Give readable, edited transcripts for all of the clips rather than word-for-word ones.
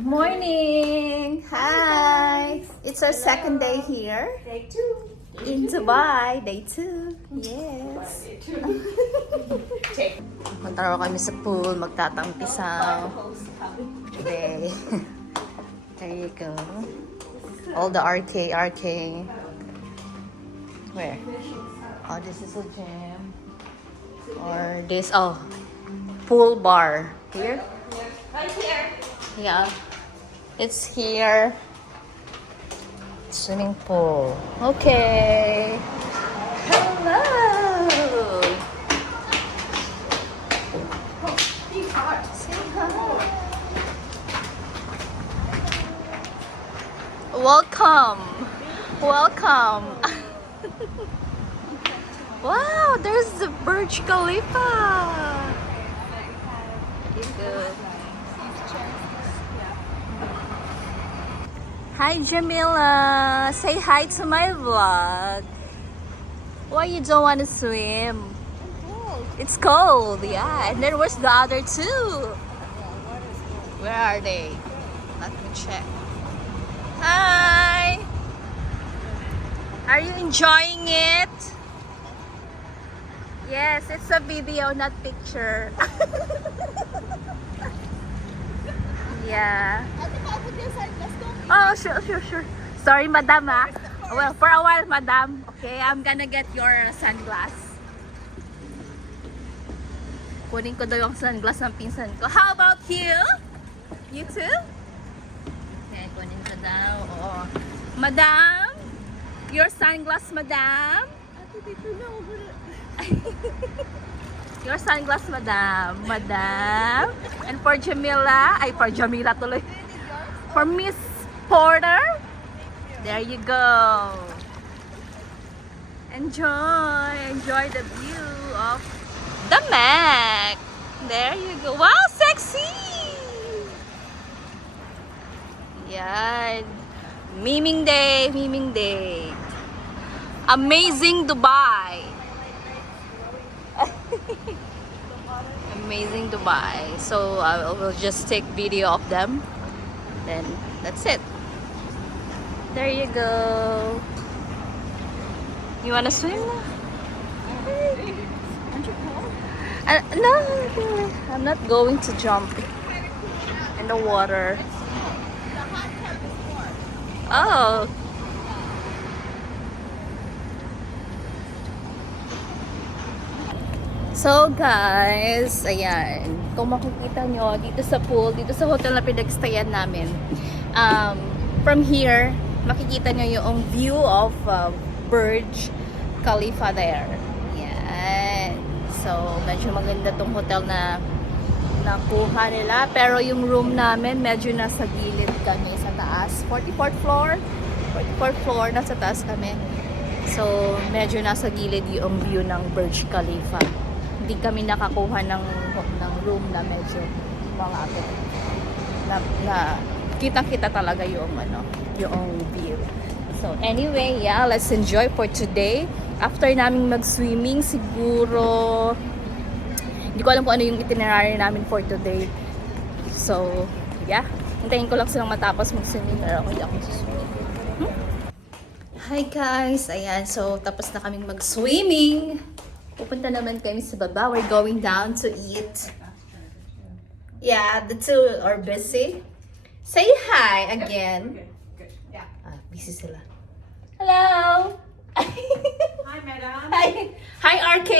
Good morning! Hi! It's our second day here Day 2. in Dubai. Day 2. Yes. Punta kami sa pool, magtatampisaw. Today. There you go. All the RK. Where? Oh, this is a gym. Or this, pool bar. Here? Right here. Yeah. It's here. Swimming pool. Okay. Hello. Say hi. Welcome. Wow, there's the Burj Khalifa. You good. Hi Jamila, say hi to my vlog. Why you don't want to swim? It's cold, yeah. And then where's the other two? Where are they? Let me check. Hi. Are you enjoying it? Yes, it's a video, not picture. Yeah. Oh, sure. Sorry, madam, ah. Well, for a while, madam. Okay, I'm gonna get your sunglass. Kunin ko daw yung sunglass ng pinsan ko. How about you? You too? Okay, kunin ko daw. Oo. Madam? Your sunglass, madam? Your sunglass, madam. Madam? And for Jamila, for Jamila tuloy. For Miss Porter, there you go. Enjoy the view of the Mac. There you go. Wow, sexy! Yeah. Miming day. Amazing Dubai. Amazing Dubai. So I will just take video of them. Then that's it. There you go. You wanna swim? No, I'm not going to jump in the water. Oh. So guys, ayan, kung makikita nyo dito sa pool, dito sa hotel na pinagstayan namin, from here, makikita nyo yung view of Burj Khalifa there. Yan. So, medyo maganda tong hotel na nakuha nila, pero yung room namin medyo nasa gilid kami sa taas. 44th floor, nasa taas kami. So, medyo nasa gilid yung view ng Burj Khalifa. Hindi kami nakakuha ng room na medyo mga na kitang-kita talaga yung view. So anyway, yeah, let's enjoy for today. After naming mag-swimming, siguro hindi ko alam kung ano yung itinerary namin for today. So, yeah, hintayin ko lang silang matapos mag-swimming pero ako hindi ako mag-swimming. Hi guys, ayan, so tapos na kaming mag-swimming. Pupunta naman kami sa baba. We're going down to eat. Yeah, the two are busy. Say hi again. Good. Yeah. Busy sila. Hello! Hi, madam. Hi, RK!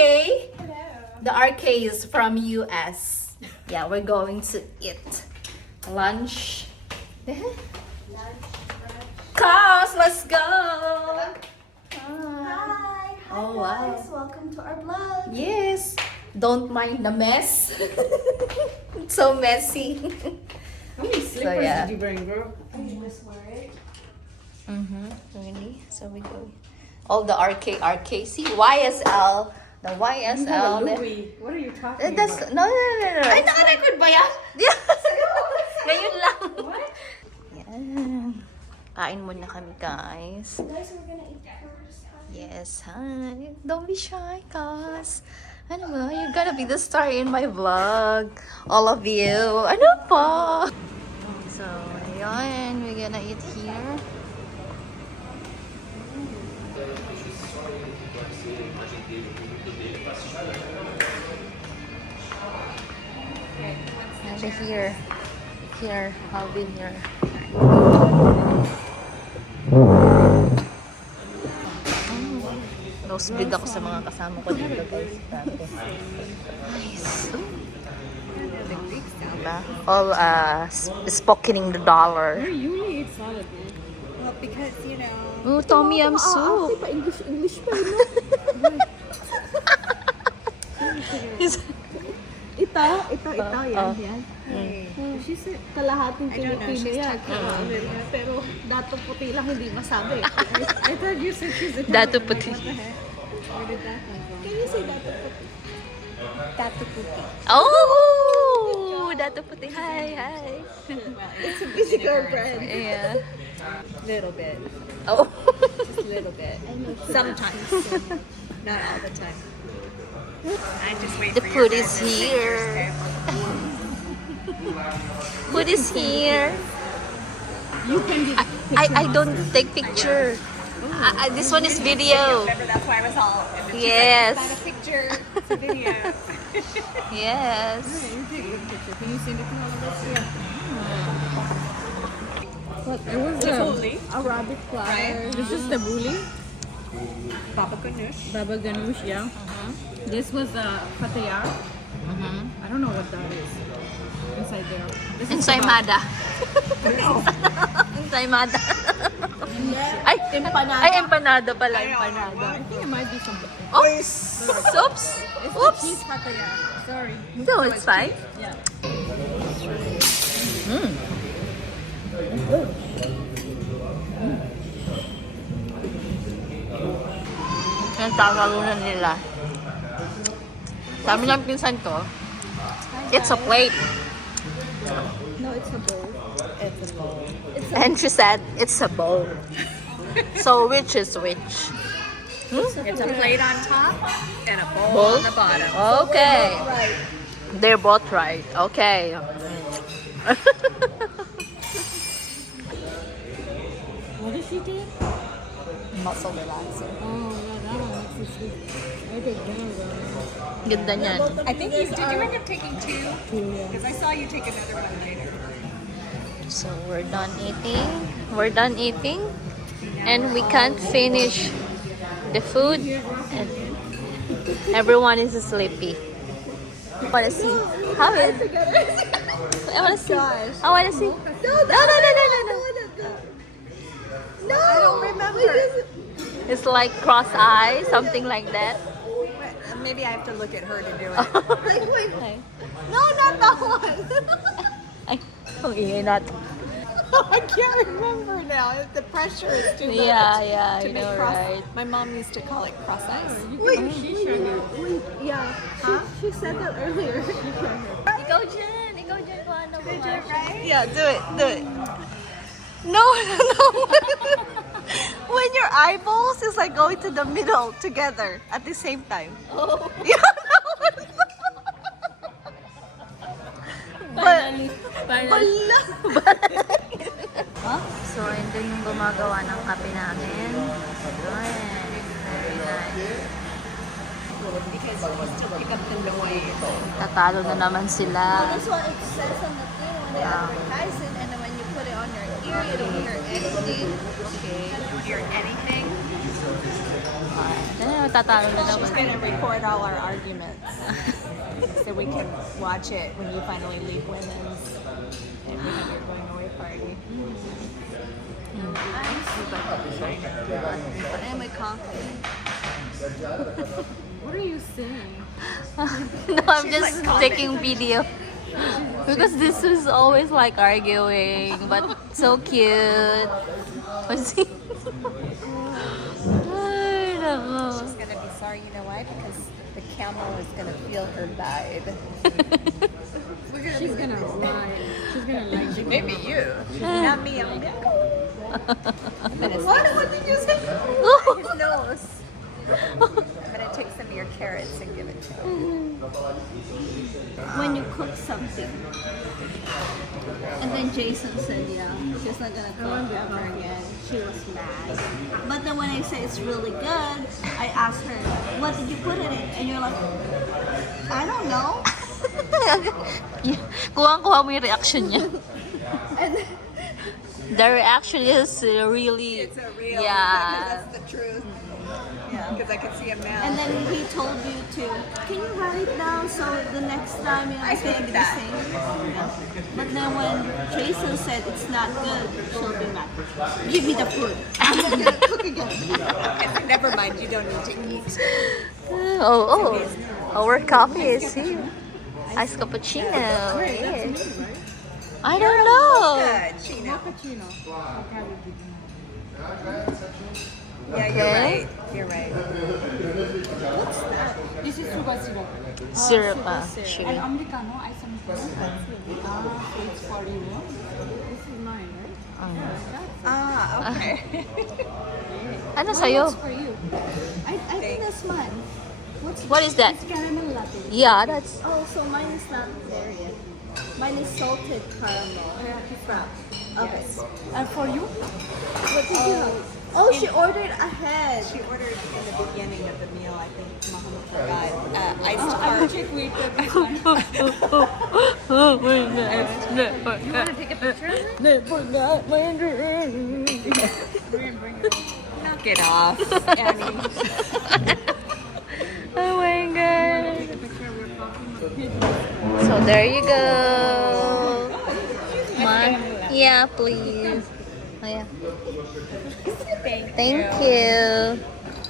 Hello. The RK is from US. Yeah, we're going to eat lunch. Cause, let's go! Hi. Oh, wow. Guys, welcome to our vlog. Yes. Don't mind the mess. It's so messy. How many slippers yeah. did you bring, girl? You just wear it. Really? So we go. All the RK. See, YSL. The You have YSL. a Louis. What are you talking That's, about? no. Ay, naka-record ba yan? Ngayon lang. What? Yan. Kain muna kami, guys. Guys, we're gonna eat first. Yes, hi. Don't be shy, cuz. Ano ba? You're gonna be the star in my vlog. All of you. Ano pa? So, yun. We're gonna eat here. And here. Here. I'll be here. Nosebleed ako sa mga kasama ko dito, guys. Nice. Diba? All spocketing the dollar. Usually eat salad. Well, because, you know. Oh, Tom Yum soup. English pa, no? Ito, yan. She said, kalahating Pilipino yan. Pero dato puti lang hindi masabi. I thought you said she's a Dato puti. What the heck? Where did that come from? Can you say dato puti? Dato puti. Oh! Dato puti. Hi, hi. It's a physical brand. Yeah. Little bit. Oh. Just a little bit. Sometimes. Not all the time. I just wait The food is here. Food is here. You can be I don't take picture. This one is video. Remember, that's why I was all. Yes. Not a picture, it's a video. Yes. Can you send it to all of us? Yeah. What? It was Arabic flour. This is the buli. Baba ganoush. Baba ganoush, yeah. This was fatayar. I don't know what that is. Inside there. This is Ensaymada. Ensaymada. Ay, empanada. Ay, empanada pala. Empanada. I think it might be something. Oh, oops. It's Oops. the cheese fatayar. Sorry. No, it's fine. Yeah. Yung tatalunan nila. Sabi ng pinsan ko, it's a plate. No, it's a bowl. It's a bowl. And she said, it's a bowl. So which is which? It's a plate on top and a bowl, Bowl? on the bottom. Okay. Right. They're both right. Okay. What did she do? Muscle relaxer. Oh, yeah, that one makes it sweet. I did that. Ganda niyan. I think did you end up taking two? Because I saw you take another one later. So we're done eating. We're done eating. And we can't finish the food. And everyone is sleepy. I want to see. How is it? I want to see. I want to see. No. No, I don't remember. It's like cross eyes, something like that. Maybe I have to look at her to do it. Ay. No, not that one. Ay, ang ingay natin. I can't remember now. The pressure is too much. Yeah, to I make know, cross. right? My mom used to call it cross eyes. Wait, yeah. She said that earlier. Ikaw dyan kung ano Did you, right? Yeah, do it. No. When your eyeballs is like going to the middle together at the same time. Oh. Yeah, Finally. Huh? So, ito yung gumagawa ng kape namin. Ayan. Very nice. Because you used to pick up the noise. Tatalo na naman sila. That's what it says on the thing when they advertise it, and then when you put it on your ear, you don't hear anything. Okay. You don't hear anything. Ayan, tatalo na naman. She's gonna record all our arguments so we can watch it when you finally leave women's and we have your going away party. I'm super excited. I am confident. What are you saying? No, I'm just taking video. Because this is always like arguing, but so cute. Ay, nako. She's gonna be sorry, you know why? Because the camel is gonna feel her vibe. She's gonna lie. She's gonna lie. Maybe you. Not me. I'm What? What did you say? His nose. I'm gonna take some of your carrots and give it to him. When you cook something. And then Jason said, yeah, she's not gonna cook ever again. She was mad. But then when I say it's really good, I asked her, what did you put in it? And you're like, I don't know. Kuha-kuha mo yung reaction niya. The reaction is really... It's a real, Yeah. that's the truth. Yeah, because I could see him now. And then he told you to, can you write it down so the next time, you know, I it's gonna think be the that. same? Yeah. But then when Jason said it's not good, she'll be mad. Give me the food. I'm not gonna cook again. Never mind, you don't need to eat. Oh, our coffee is here. Iced cappuccino. Yes. I don't know. Good, Chino. Cappuccino. I'll probably give you Yeah, Okay. you're right. You're right. This is sugar syrup. Syrup, Sugar sugar. syrup. And Americano, ice americano. So it's for you. This is mine, right? Ah, okay. Ano sa'yo? What's for you? I think that's mine. What is that? It's caramel latte. Yeah, that's... Oh, so mine is not there yet. Mine is salted caramel. Frap. Okay. And for you? What did you have? Oh, she ordered ahead. She ordered in the beginning of the meal, I think Muhammad forgot, iced I will carrot. check later this one. You want to take a picture of it? Knock it off, Annie. Oh my god. Take a picture of your coffee. So there you go. Yeah, please. Oh, yeah. Thank you.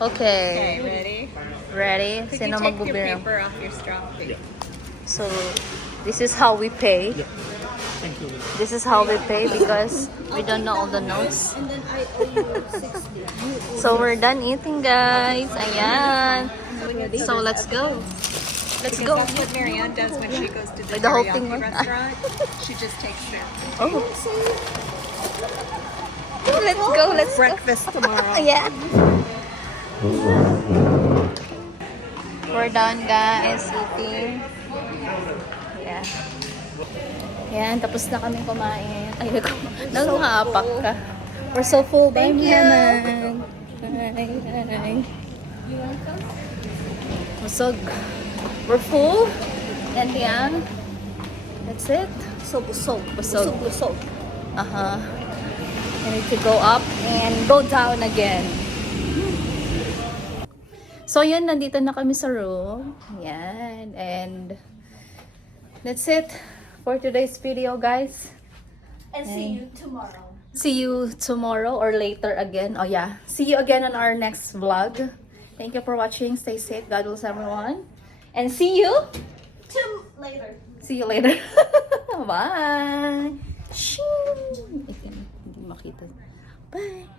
Okay, Okay. ready? Ready? Could Sino you take your magbubira? paper off your straw, please? So, this is how we pay. This is how we pay because we don't know all the notes. And then I owe you 60. So, we're done eating, guys. Ayan. So, let's go. Let's Because go. that's what Marianne does when she goes to the Like the whole teriyaki thing, right? restaurant. She just takes their Oh. Let's go. Let's go. breakfast tomorrow. Yeah. We're done, guys, eating. Yeah. Yan, tapos na kami kumain. Ay, naghahapak ka. We're so full. Bye, Maman. Bye. Busog. We're full. And yan. That's it. So busog. Busog. Busog. Uh-huh. I need to go up and go down again. So yun, nandito na kami sa room. Yan. And that's it for today's video, guys. And see you tomorrow. See you tomorrow or later again. Oh yeah. See you again on our next vlog. Thank you for watching. Stay safe. God bless everyone. And see you. Later. See you later. Bye. Shing. Hindi makita. Bye.